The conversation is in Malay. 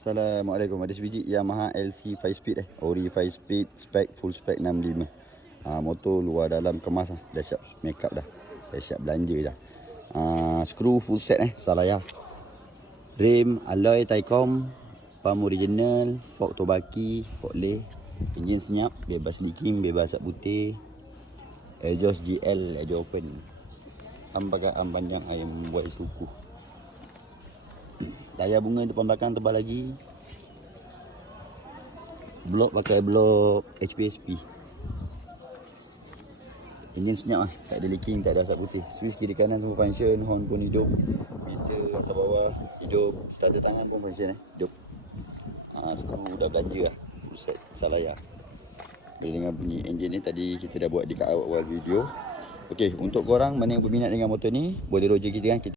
Assalamualaikum. Ada sebiji Yamaha LC 5 speed Ori 5 speed, spek full spek 65. Motor luar dalam kemas dah siap make up dah. Dah siap belanja dah. Skru full set Salaya. Rim alloy Taicom, pump original, fork Tobaki, fork lay. Enjin senyap, bebas leaking, bebas asap putih. Exhaust GL, exhaust open. Pakai am panjang yang membuat suku. Daya bunga depan belakang tebal lagi. Blok pakai blok HPSP. Enjin senyap tak ada leaking, tak ada asap putih. Switch kiri kanan semua function, horn pun hidup. Meter atas bawah hidup. Starter tangan pun function hidup. Skru dah belanja full set Salaya. Boleh dengar bunyi enjin ni tadi kita dah buat dekat awal video. Okey, untuk korang mana yang berminat dengan motor ni, boleh roger kita kan.